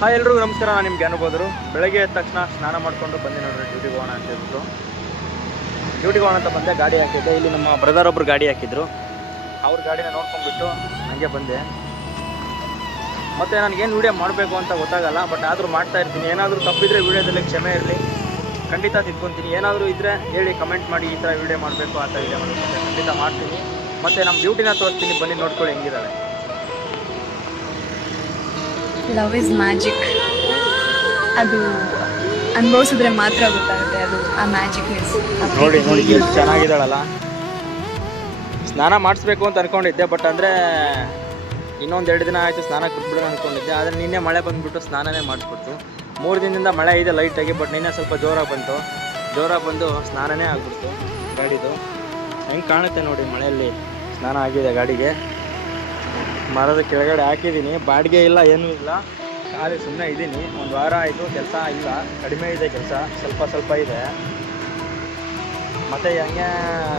Hi ಎಲ್ರಿಗೂ ನಮಸ್ಕಾರ. ನಾನು ನಿಮ್ಗೆ ಅನ್ಬೋದರು. ಬೆಳಗ್ಗೆ ಎದ್ದ ತಕ್ಷಣ ಸ್ನಾನ ಮಾಡಿಕೊಂಡು ಬಂದೆ ನೋಡ್ರಿ, ಡ್ಯೂಟಿಗೆ ಹೋಗೋಣ ಅಂತ ಹೇಳ್ಬಿಟ್ಟು ಡ್ಯೂಟಿಗೆ ಹೋಗೋಣ ಅಂತ ಬಂದೆ. ಗಾಡಿ ಹಾಕಿದ್ದೆ, ಇಲ್ಲಿ ನಮ್ಮ ಬ್ರದರ್ ಒಬ್ರು ಗಾಡಿ ಹಾಕಿದ್ರು. ಅವ್ರ ಗಾಡಿನ ನೋಡ್ಕೊಂಡ್ಬಿಟ್ಟು ನನಗೆ ಬಂದೆ. ಮತ್ತು ನನಗೇನು ವೀಡಿಯೋ ಮಾಡಬೇಕು ಅಂತ ಗೊತ್ತಾಗಲ್ಲ, ಬಟ್ ಆದರೂ ಮಾಡ್ತಾ ಇರ್ತೀನಿ. ಏನಾದರೂ ತಪ್ಪಿದ್ರೆ ವೀಡಿಯೋದಲ್ಲಿ ಕ್ಷಮೆ ಇರಲಿ, ಖಂಡಿತ ತಿದ್ಕೊತೀನಿ. ಏನಾದರೂ ಇದ್ದರೆ ಹೇಳಿ, ಕಮೆಂಟ್ ಮಾಡಿ, ಈ ಥರ ವೀಡಿಯೋ ಮಾಡಬೇಕು, ಆ ಥರ ವೀಡಿಯೋ ಮಾಡಬೇಕು ಅಂತ ಖಂಡಿತ ಮಾಡ್ತೀನಿ. ಮತ್ತು ನಮ್ಮ ಬ್ಯೂಟಿನ ತೋರಿಸ್ತೀನಿ, ಬನ್ನಿ ನೋಡ್ಕೊಳ್ಳಿ ಹೆಂಗಿದ್ದಾಳೆ. Love is magic. ಅದು ಅನುಭವಿಸಿದ್ರೆ ಮಾತ್ರ ಗೊತ್ತಾಗುತ್ತೆ ಅದು ಆ ಮ್ಯಾಜಿಕ್ನೆಸ್. ನೋಡಿ ನೋಡಿ ಎಷ್ಟು ಚೆನ್ನಾಗಿದ್ದಾಳಲ್ಲ. ಸ್ನಾನ ಮಾಡಿಸ್ಬೇಕು ಅಂತ ಅಂದ್ಕೊಂಡಿದ್ದೆ, ಬಟ್ ಅಂದರೆ ಇನ್ನೊಂದು 2 ದಿನ ಆಯಿತು ಸ್ನಾನ ಬಿಟ್ಬಿಡೋಣ ಅಂದ್ಕೊಂಡಿದ್ದೆ. ಆದರೆ ನಿನ್ನೆ ಮಳೆ ಬಂದುಬಿಟ್ಟು ಸ್ನಾನನೇ ಮಾಡಿಸ್ಬಿಟ್ಟು 3 ದಿನದಿಂದ ಮಳೆ ಇದೆ ಲೈಟಾಗಿ, ಬಟ್ ನಿನ್ನೆ ಸ್ವಲ್ಪ ಜೋರಾಗಿ ಬಂದು ಸ್ನಾನನೇ ಆಗಿಬಿಡ್ತು ಗಾಡಿದು. ಹೆಂಗೆ ಕಾಣುತ್ತೆ ನೋಡಿ, ಮಳೆಯಲ್ಲಿ ಸ್ನಾನ ಆಗಿದೆ ಗಾಡಿಗೆ. ಮರದ ಕೆಳಗಡೆ ಹಾಕಿದ್ದೀನಿ, ಬಾಡಿಗೆ ಇಲ್ಲ, ಏನೂ ಇಲ್ಲ, ಖಾಲಿ ಸುಮ್ಮನೆ ಇದ್ದೀನಿ. 1 ವಾರ ಆಯಿತು, ಕೆಲಸ ಇಲ್ಲ, ಕಡಿಮೆ ಇದೆ ಕೆಲಸ, ಸ್ವಲ್ಪ ಇದೆ. ಮತ್ತು ಹಂಗೆ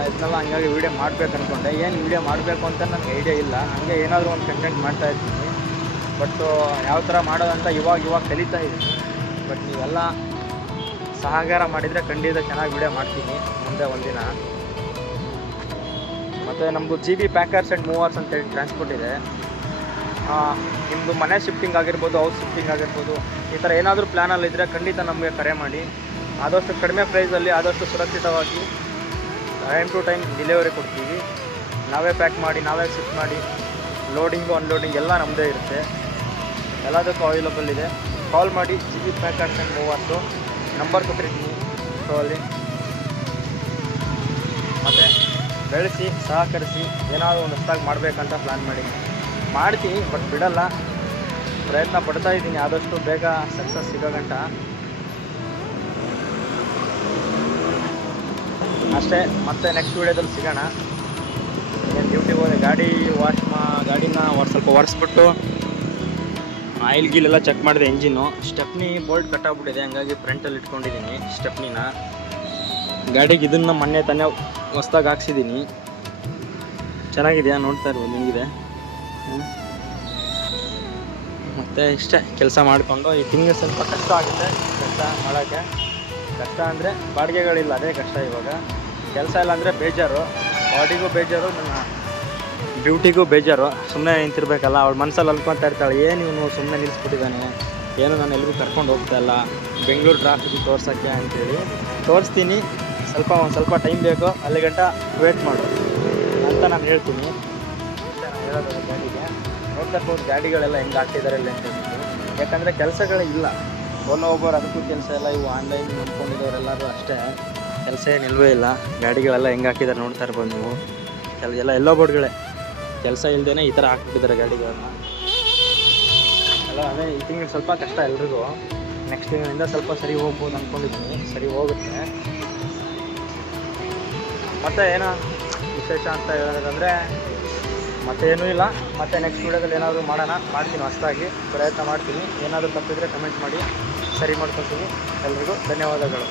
ಇದನ್ನೆಲ್ಲ ಹಂಗಾಗಿ ವೀಡಿಯೋ ಮಾಡಬೇಕು ಅಂದ್ಕೊಂಡೆ. ಏನು ವೀಡಿಯೋ ಮಾಡಬೇಕು ಅಂತ ನನಗೆ ಐಡಿಯಾ ಇಲ್ಲ. ಹಾಗೆ ಏನಾದರೂ ಒಂದು ಕಂಟೆಂಟ್ ಮಾಡ್ತಾಯಿರ್ತೀನಿ, ಬಟ್ ಯಾವ ಥರ ಮಾಡೋದಂತ ಇವಾಗ ಕಲಿತಾ ಇದ್ದೀನಿ. ಬಟ್ ನೀವೆಲ್ಲ ಸಹಕಾರ ಮಾಡಿದರೆ ಖಂಡಿತ ಚೆನ್ನಾಗಿ ವೀಡಿಯೋ ಮಾಡ್ತೀನಿ ಮುಂದೆ ಒಂದಿನ. ಮತ್ತು ನಮ್ಮದು GB ಪ್ಯಾಕರ್ಸ್ ಆ್ಯಂಡ್ ಮೂವರ್ಸ್ ಅಂತೇಳಿ ಟ್ರಾನ್ಸ್ಪೋರ್ಟ್ ಇದೆ. ನಿಮ್ಮದು ಮನೆ ಶಿಫ್ಟಿಂಗ್ ಆಗಿರ್ಬೋದು, ಹೌಸ್ ಶಿಫ್ಟಿಂಗ್ ಆಗಿರ್ಬೋದು, ಈ ಥರ ಏನಾದರೂ ಪ್ಲ್ಯಾನಲ್ಲಿದ್ದರೆ ಖಂಡಿತ ನಮಗೆ ಕರೆ ಮಾಡಿ. ಆದಷ್ಟು ಕಡಿಮೆ ಪ್ರೈಸಲ್ಲಿ, ಆದಷ್ಟು ಸುರಕ್ಷಿತವಾಗಿ ಟೈಮ್ ಟು ಟೈಮ್ ಡೆಲಿವರಿ ಕೊಡ್ತೀವಿ. ನಾವೇ ಪ್ಯಾಕ್ ಮಾಡಿ, ನಾವೇ ಶಿಫ್ಟ್ ಮಾಡಿ, ಲೋಡಿಂಗು ಅನ್ಲೋಡಿಂಗ್ ಎಲ್ಲ ನಮ್ಮದೇ ಇರುತ್ತೆ. ಎಲ್ಲದಕ್ಕೂ ಅವೈಲಬಲ್ ಇದೆ. ಕಾಲ್ ಮಾಡಿ. GB ಪ್ಯಾಕರ್ಸ್ ಆ್ಯಂಡ್ ಮೂವರ್ಸು ನಂಬರ್ ಕೊಟ್ಟಿರ್ತೀನಿ ಶೋಲ್ಲಿ. ಮತ್ತು ಬೆಳೆಸಿ, ಸಹಕರಿಸಿ, ಏನಾದರೂ ಒಂದು ಹೊಸದಾಗಿ ಮಾಡಬೇಕಂತ ಪ್ಲ್ಯಾನ್ ಮಾಡ್ತೀನಿ, ಬಟ್ ಬಿಡಲ್ಲ, ಪ್ರಯತ್ನ ಪಡ್ತಾ ಇದ್ದೀನಿ. ಆದಷ್ಟು ಬೇಗ ಸಕ್ಸಸ್ ಸಿಗೋಗಂಟ ಅಷ್ಟೇ. ಮತ್ತೆ ನೆಕ್ಸ್ಟ್ ವೀಡಿಯೋದಲ್ಲಿ ಸಿಗೋಣ. ಏನು ಡ್ಯೂಟಿಗೆ ಹೋದೆ, ಗಾಡಿನ ಸ್ವಲ್ಪ ಒರೆಸ್ಬಿಟ್ಟು ಆಯಿಲ್ ಗೀಲೆಲ್ಲ ಚೆಕ್ ಮಾಡಿದೆ. ಇಂಜಿನ್ನು ಸ್ಟೆಪ್ನಿ ಬೋಲ್ಟ್ ಕಟ್ಟಾಗ್ಬಿಟ್ಟಿದೆ, ಹಂಗಾಗಿ ಫ್ರಂಟಲ್ಲಿ ಇಟ್ಕೊಂಡಿದ್ದೀನಿ ಸ್ಟೆಪ್ನಿನ. ಗಾಡಿಗೆ ಇದನ್ನು ಮೊನ್ನೆ ತಾನೇ ಹೊಸ್ದಾಗಿ ಹಾಕ್ಸಿದ್ದೀನಿ. ಚೆನ್ನಾಗಿದೆಯಾ, ನೋಡ್ತಾ ಇರ್ಬೋದು ಹೆಂಗಿದೆ. ಮತ್ತು ಇಷ್ಟೇ ಕೆಲಸ ಮಾಡಿಕೊಂಡು ಈ ತಿಂಗಳು ಸ್ವಲ್ಪ ಕಷ್ಟ ಆಗುತ್ತೆ ಕೆಲಸ ಮಾಡೋಕ್ಕೆ. ಕಷ್ಟ ಅಂದರೆ ಬಾಡಿಗೆಗಳಿಲ್ಲ, ಅದೇ ಕಷ್ಟ. ಇವಾಗ ಕೆಲಸ ಇಲ್ಲ ಅಂದರೆ ಬೇಜಾರು, ಬಾಡಿಗೂ ಬೇಜಾರು, ನನ್ನ ಡ್ಯೂಟಿಗೂ ಬೇಜಾರು. ಸುಮ್ಮನೆ ನಿಂತಿರ್ಬೇಕಲ್ಲ. ಅವಳು ಮನಸ್ಸಲ್ಲಿ ಅನ್ಕೊತಾ ಇರ್ತಾಳೆ, ಏನು ಇವನು ಸುಮ್ಮನೆ ನಿಲ್ಲಿಸ್ಬಿಟ್ಟಿದ್ದಾನೆ, ಏನು ನಾನು ಎಲ್ರಿಗೂ ಕರ್ಕೊಂಡು ಹೋಗ್ತಾ ಇಲ್ಲ ಬೆಂಗಳೂರು ಟ್ರಾಫಿಕ್ ತೋರ್ಸೋಕ್ಕೆ ಅಂತೇಳಿ. ತೋರಿಸ್ತೀನಿ, ಒಂದು ಸ್ವಲ್ಪ ಟೈಮ್ ಬೇಕು, ಅಲ್ಲಿ ಗಂಟ ವೇಟ್ ಮಾಡು ಅಂತ ನಾನು ಹೇಳ್ತೀನಿ. ನಾನು ಹೇಳೋದು ಗಾಡಿಗೆ ನೋಡ್ತಕ್ಕೋದು ಗಾಡಿಗಳೆಲ್ಲ ಹೆಂಗೆ ಹಾಕ್ತಿದ್ದಾರೆ ಇಲ್ಲ ಅಂತ ಹೇಳ್ಬಿಟ್ಟು. ಯಾಕಂದರೆ ಕೆಲಸಗಳೇ ಇಲ್ಲ, ಒಬ್ಬರು ಅದಕ್ಕೂ ಕೆಲಸ ಇಲ್ಲ. ಇವು ಆನ್ಲೈನ್ ನಂಬ್ಕೊಂಡಿದ್ದವರೆಲ್ಲರೂ ಅಷ್ಟೇ, ಕೆಲಸ ಏನು ನಿಲ್ವೇ ಇಲ್ಲ. ಗಾಡಿಗಳೆಲ್ಲ ಹೆಂಗೆ ಹಾಕಿದ್ದಾರೆ ನೋಡ್ತಾ ಇರ್ಬೋದು ನೀವು. ಎಲ್ಲೋ ಬೋರ್ಡ್ಗಳೇ, ಕೆಲಸ ಇಲ್ಲದೇ ಈ ಥರ ಹಾಕ್ಬಿಟ್ಟಿದ್ದಾರೆ ಗಾಡಿಗಳನ್ನ ಎಲ್ಲ. ಅದೇ ಈ ತಿಂಗಳು ಸ್ವಲ್ಪ ಕಷ್ಟ ಎಲ್ರಿಗೂ. ನೆಕ್ಸ್ಟ್ ತಿಂಗಳಿಂದ ಸ್ವಲ್ಪ ಸರಿ ಹೋಗ್ಬೋದು ಅಂದ್ಕೊಂಡಿದ್ದೀನಿ, ಸರಿ ಹೋಗುತ್ತೆ. ಮತ್ತು ಏನೋ ವಿಶೇಷ ಅಂತ ಹೇಳೋದಂದರೆ ಮತ್ತೇನೂ ಇಲ್ಲ. ಮತ್ತು ನೆಕ್ಸ್ಟ್ ವೀಡಿಯೋದಲ್ಲಿ ಏನಾದರೂ ಮಾಡ್ತೀನಿ, ಹೊಸದಾಗಿ ಪ್ರಯತ್ನ ಮಾಡ್ತೀನಿ. ಏನಾದರೂ ತಪ್ಪಿದರೆ ಕಮೆಂಟ್ ಮಾಡಿ, ಸರಿ ಮಾಡ್ಕೊತೀನಿ. ಎಲ್ರಿಗೂ ಧನ್ಯವಾದಗಳು.